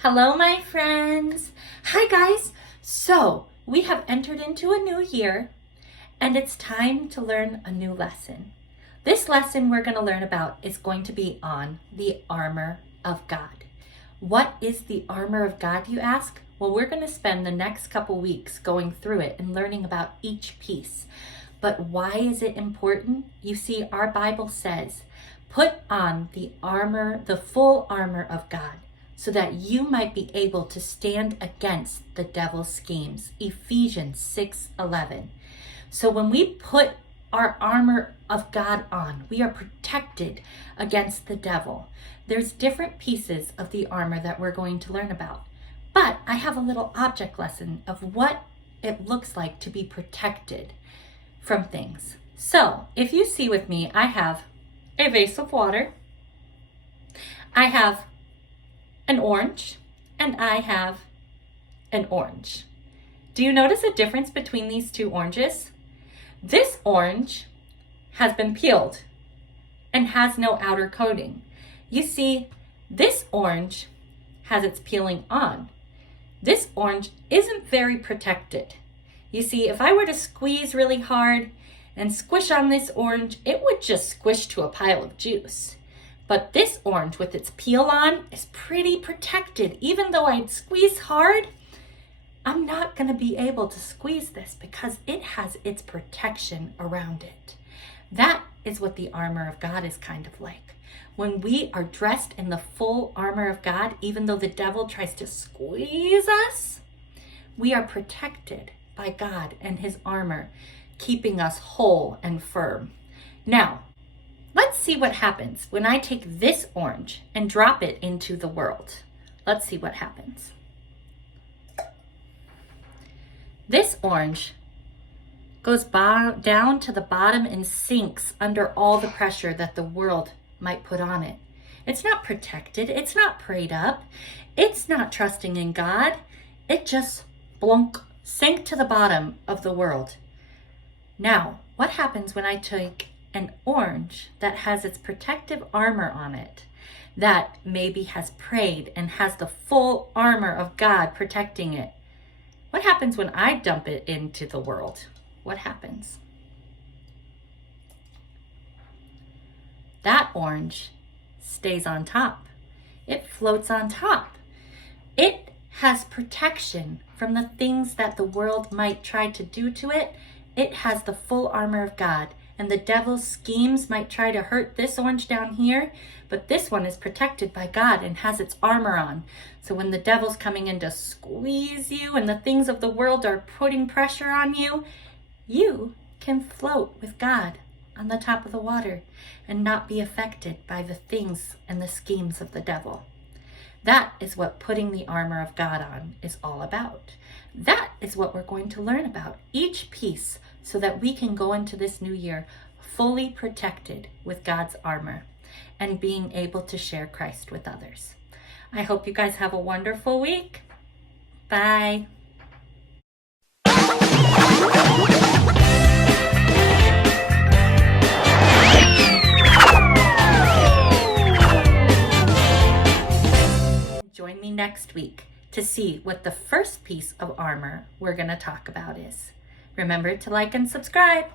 Hello, my friends. Hi, guys. So, we have entered into a new year, and it's time to learn a new lesson. This lesson we're going to learn about is going to be on the armor of God. What is the armor of God, you ask? Well, we're going to spend the next couple weeks going through it and learning about each piece. But why is it important? You see, our Bible says, put on the armor, the full armor of God, so that you might be able to stand against the devil's schemes. Ephesians 6:11. So when we put our armor of God on, we are protected against the devil. There's different pieces of the armor that we're going to learn about. But I have a little object lesson of what it looks like to be protected from things. So if you see with me, I have a vase of water. I have an orange, and I have an orange. Do you notice a difference between these two oranges? This orange has been peeled and has no outer coating. You see, this orange has its peeling on. This orange isn't very protected. You see, if I were to squeeze really hard and squish on this orange, it would just squish to a pile of juice. But this orange with its peel on is pretty protected. Even though I'd squeeze hard, I'm not going to be able to squeeze this because it has its protection around it. That is what the armor of God is kind of like. When we are dressed in the full armor of God, even though the devil tries to squeeze us, we are protected by God and his armor, keeping us whole and firm. Now, let's see what happens when I take this orange and drop it into the world. Let's see what happens. This orange goes down to the bottom and sinks under all the pressure that the world might put on it. It's not protected. It's not prayed up. It's not trusting in God. It just blunk, sank to the bottom of the world. Now, what happens when I take an orange that has its protective armor on it, that maybe has prayed and has the full armor of God protecting it? What happens when I dump it into the world? What happens? That orange stays on top. It floats on top. It has protection from the things that the world might try to do to it. It has the full armor of God. And the devil's schemes might try to hurt this orange down here, but this one is protected by God and has its armor on. So when the devil's coming in to squeeze you and the things of the world are putting pressure on you, you can float with God on the top of the water and not be affected by the things and the schemes of the devil. That is what putting the armor of God on is all about. That is what we're going to learn about, each piece, so that we can go into this new year fully protected with God's armor and being able to share Christ with others. I hope you guys have a wonderful week. Bye. Join me next week to see what the first piece of armor we're going to talk about is. Remember to like and subscribe.